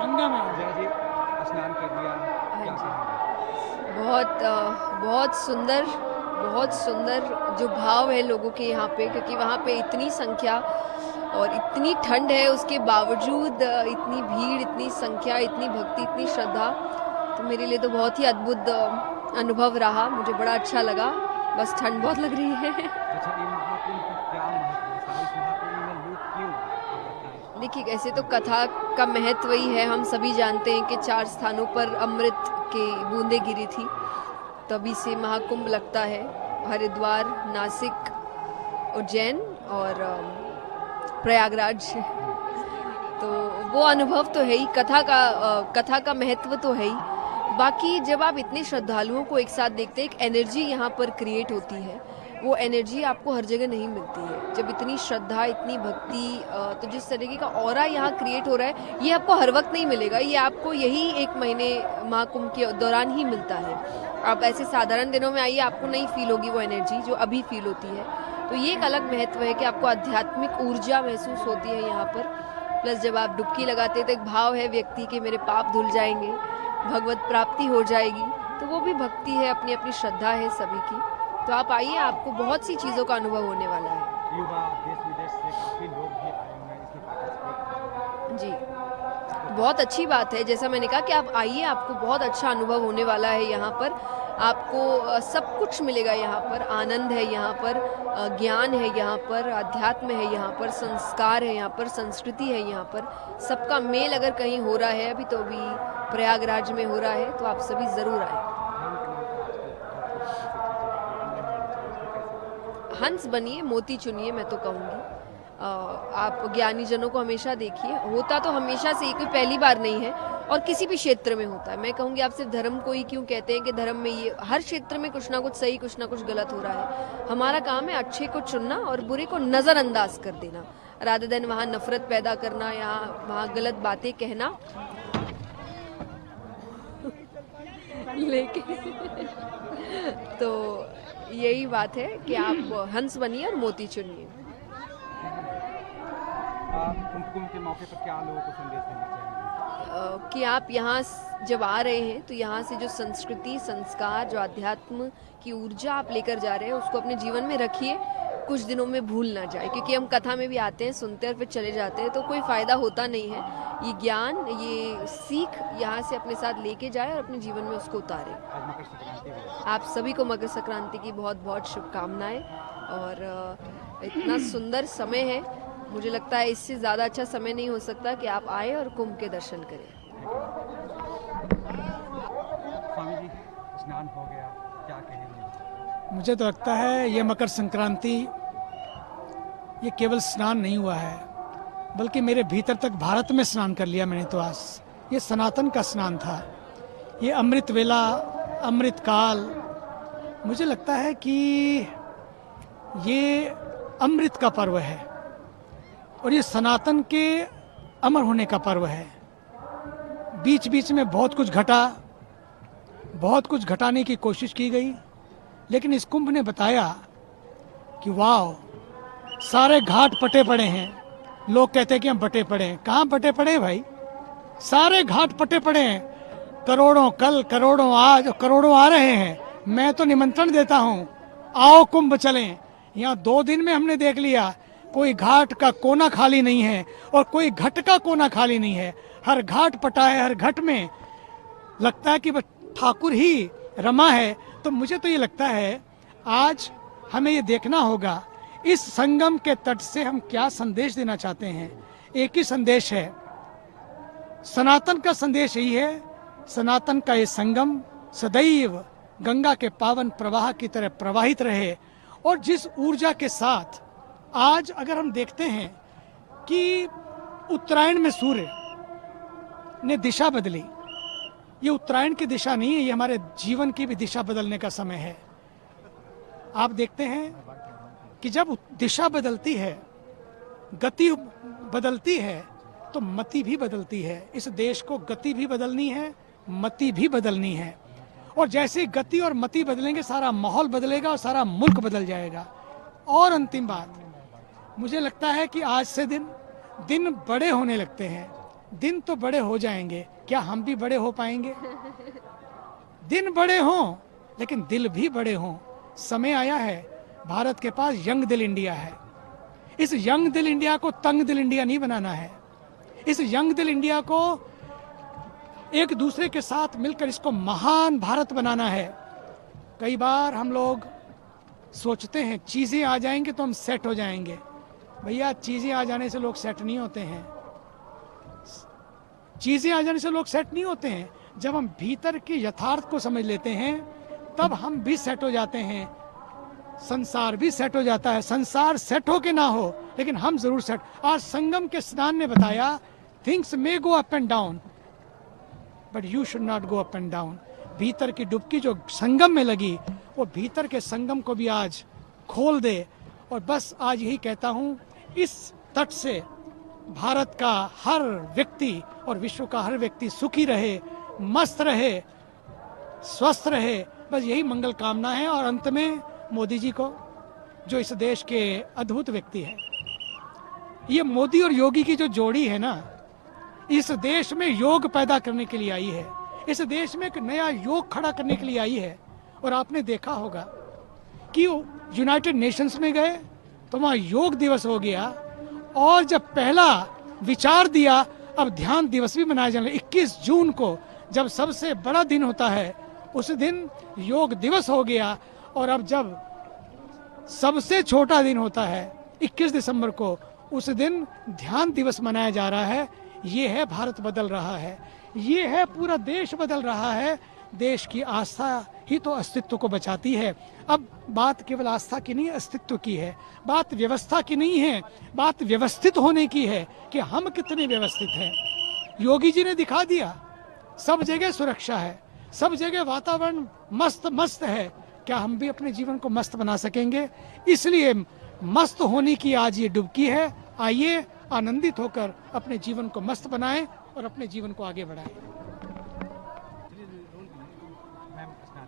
संगम है। जय जी, स्नान कर दिया, हाँ क्या जी। कहेंगे? बहुत सुंदर जो भाव है लोगों के यहाँ पे, क्योंकि वहाँ पे इतनी संख्या और इतनी ठंड है, उसके बावजूद इतनी भीड़, इतनी संख्या, इतनी भक्ति, इतनी श्रद्धा। तो मेरे लिए तो बहुत ही अद्भुत अनुभव रहा, मुझे बड़ा अच्छा लगा। बस ठंड बहुत लग रही है। अच्छा, ये महाकुंभ का क्या महत्व है? इस महाकुंभ में लोग क्यों, आप बताएं। देखिए, ऐसे तो कथा का महत्व ही है, हम सभी जानते हैं कि 4 स्थानों पर अमृत की बूंदें गिरी थी, तभी से महाकुंभ लगता है। हरिद्वार, नासिक, उज्जैन और प्रयागराज। तो वो अनुभव तो है ही, कथा का महत्व तो है ही। बाकी जब आप इतने श्रद्धालुओं को एक साथ देखते हैं, एक एनर्जी यहाँ पर क्रिएट होती है, वो एनर्जी आपको हर जगह नहीं मिलती है। जब इतनी श्रद्धा, इतनी भक्ति, तो जिस तरीके का ऑरा यहाँ क्रिएट हो रहा है, ये आपको हर वक्त नहीं मिलेगा, ये आपको यही 1 महीने महाकुंभ के दौरान ही मिलता है। आप ऐसे साधारण दिनों में आइए, आपको नहीं फील होगी वो एनर्जी जो अभी फील होती है। तो ये एक अलग महत्व है कि आपको आध्यात्मिक ऊर्जा महसूस होती है यहाँ पर। प्लस जब आप डुबकी लगाते हैं तो एक भाव है व्यक्ति के मेरे पाप धुल जाएंगे, भगवत प्राप्ति हो जाएगी, तो वो भी भक्ति है, अपनी अपनी श्रद्धा है सभी की। तो आप आइए, आपको बहुत सी चीज़ों का अनुभव होने वाला है। युवा देश विदेश से काफी लोग भी आए हुए हैं इसमें पार्टिसिपेट। जी, बहुत अच्छी बात है। जैसा मैंने कहा कि आप आइए, आपको बहुत अच्छा अनुभव होने वाला है यहाँ पर। आपको सब कुछ मिलेगा यहाँ पर, आनंद है यहाँ पर, ज्ञान है यहाँ पर, अध्यात्म है यहाँ पर, संस्कार है यहाँ पर, संस्कृति है यहाँ पर। सबका मेल अगर कहीं हो रहा है, अभी तो अभी प्रयागराज में हो रहा है, तो आप सभी ज़रूर आएँ। हंस बनिए, मोती चुनिए, मैं तो कहूँगी। आप ज्ञानी जनों को हमेशा देखिए, होता तो हमेशा से ही, कोई पहली बार नहीं है, और किसी भी क्षेत्र में होता है। मैं कहूँगी आप सिर्फ धर्म को ही क्यों कहते हैं कि धर्म में ये, हर क्षेत्र में कुछ ना कुछ सही, कुछ ना कुछ गलत हो रहा है। हमारा काम है अच्छे को चुनना और बुरे को नज़रअंदाज कर देना, रादर देन वहाँ नफरत पैदा करना या वहाँ गलत बातें कहना। लेकिन तो यही बात है कि आप हंस बनिए और मोती चुनिए। कुंभ के मौके पर क्या लोगों को संदेश देना चाहेंगे? कि आप यहाँ जब आ रहे हैं तो यहाँ से जो संस्कृति, संस्कार, जो अध्यात्म की ऊर्जा आप लेकर जा रहे हैं, उसको अपने जीवन में रखिए, कुछ दिनों में भूल ना जाए। क्योंकि हम कथा में भी आते हैं, सुनते हैं और फिर चले जाते हैं, तो कोई फ़ायदा होता नहीं है। ये ज्ञान, ये सीख यहाँ से अपने साथ लेके जाए और अपने जीवन में उसको उतारे। आज मकर संक्रांति है। आप सभी को मकर संक्रांति की बहुत बहुत शुभकामनाएं। और इतना सुंदर समय है, मुझे लगता है इससे ज़्यादा अच्छा समय नहीं हो सकता कि आप आए और कुंभ के दर्शन करें। स्वामी जी, स्नान हो गया, क्या कहेंगे? मुझे तो लगता है ये मकर संक्रांति, ये केवल स्नान नहीं हुआ है, बल्कि मेरे भीतर तक भारत में स्नान कर लिया मैंने तो आज। ये सनातन का स्नान था, ये अमृत वेला, अमृत काल। मुझे लगता है कि ये अमृत का पर्व है और ये सनातन के अमर होने का पर्व है। बीच बीच में बहुत कुछ घटा, बहुत कुछ घटाने की कोशिश की गई, लेकिन इस कुंभ ने बताया कि वाह, सारे घाट पटे पड़े हैं। लोग कहते हैं कि हम बटे पड़े हैं, कहाँ बटे पड़े हैं भाई? सारे घाट पटे पड़े हैं, करोड़ों कल, करोड़ों आज, करोड़ों आ रहे हैं। मैं तो निमंत्रण देता हूँ, आओ कुंभ चलें। यहाँ 2 दिन में हमने देख लिया, कोई घाट का कोना खाली नहीं है और कोई घट का कोना खाली नहीं है। हर घाट पटा है, हर घट में लगता है कि ठाकुर ही रमा है। तो मुझे तो ये लगता है आज हमें ये देखना होगा, इस संगम के तट से हम क्या संदेश देना चाहते हैं। एक ही संदेश है, सनातन का संदेश यही है, सनातन का ये संगम सदैव गंगा के पावन प्रवाह की तरह प्रवाहित रहे। और जिस ऊर्जा के साथ आज अगर हम देखते हैं कि उत्तरायण में सूर्य ने दिशा बदली, ये उत्तरायण की दिशा नहीं है, ये हमारे जीवन की भी दिशा बदलने का समय है। आप देखते हैं कि जब दिशा बदलती है, गति बदलती है, तो मति भी बदलती है। इस देश को गति भी बदलनी है, मति भी बदलनी है। और जैसे गति और मति बदलेंगे, सारा माहौल बदलेगा और सारा मुल्क बदल जाएगा। और अंतिम बात, मुझे लगता है कि आज से दिन बड़े होने लगते हैं। दिन तो बड़े हो जाएंगे, क्या हम भी बड़े हो पाएंगे? दिन बड़े हों लेकिन दिल भी बड़े हों। समय आया है, भारत के पास यंग दिल इंडिया है। इस यंग दिल इंडिया को तंग दिल इंडिया नहीं बनाना है। इस यंग दिल इंडिया को एक दूसरे के साथ मिलकर इसको महान भारत बनाना है। कई बार हम लोग सोचते हैं चीज़ें आ जाएंगे तो हम सेट हो जाएंगे। भैया, चीज़ें आ जाने से लोग सेट नहीं होते हैं। चीज़ें आ जाने से लोग सेट नहीं होते हैं। जब हम भीतर के यथार्थ को समझ लेते हैं तब हम भी सेट हो जाते हैं, संसार भी सेट हो जाता है। संसार सेट हो के ना हो लेकिन हम जरूर सेट। आज संगम के स्नान ने बताया things may go up and down but you should not go up and down. भीतर की डुबकी जो संगम में लगी वो भीतर के संगम को भी आज खोल दे। और बस आज यही कहता हूँ, इस तट से भारत का हर व्यक्ति और विश्व का हर व्यक्ति सुखी रहे, मस्त रहे, स्वस्थ रहे, बस यही मंगल कामना है। और अंत में मोदी जी को, जो इस देश के अद्भुत व्यक्ति हैं। ये मोदी और योगी की जो जोड़ी है ना, इस देश में योग पैदा करने के लिए आई है। इस देश में एक नया योग खड़ा करने के लिए आई है। और आपने देखा होगा कि यूनाइटेड नेशंस में गए तो वहाँ योग दिवस हो गया, और जब पहला विचार दिया अब ध्यान दिवस भी मनाया जाने। 21 जून को जब सबसे बड़ा दिन होता है उस दिन योग दिवस हो गया। और अब जब सबसे छोटा दिन होता है 21 दिसंबर को, उस दिन ध्यान दिवस मनाया जा रहा है। ये है भारत बदल रहा है, ये है पूरा देश बदल रहा है। देश की आस्था ही तो अस्तित्व को बचाती है। अब बात केवल आस्था की नहीं, अस्तित्व की है। बात व्यवस्था की नहीं है, बात व्यवस्थित होने की है कि हम कितने व्यवस्थित हैं। योगी जी ने दिखा दिया, सब जगह सुरक्षा है, सब जगह वातावरण मस्त मस्त है। क्या हम भी अपने जीवन को मस्त बना सकेंगे? इसलिए मस्त होने की आज ये डुबकी है। आइए आनंदित होकर अपने जीवन को मस्त बनाएं और अपने जीवन को आगे बढ़ाएं।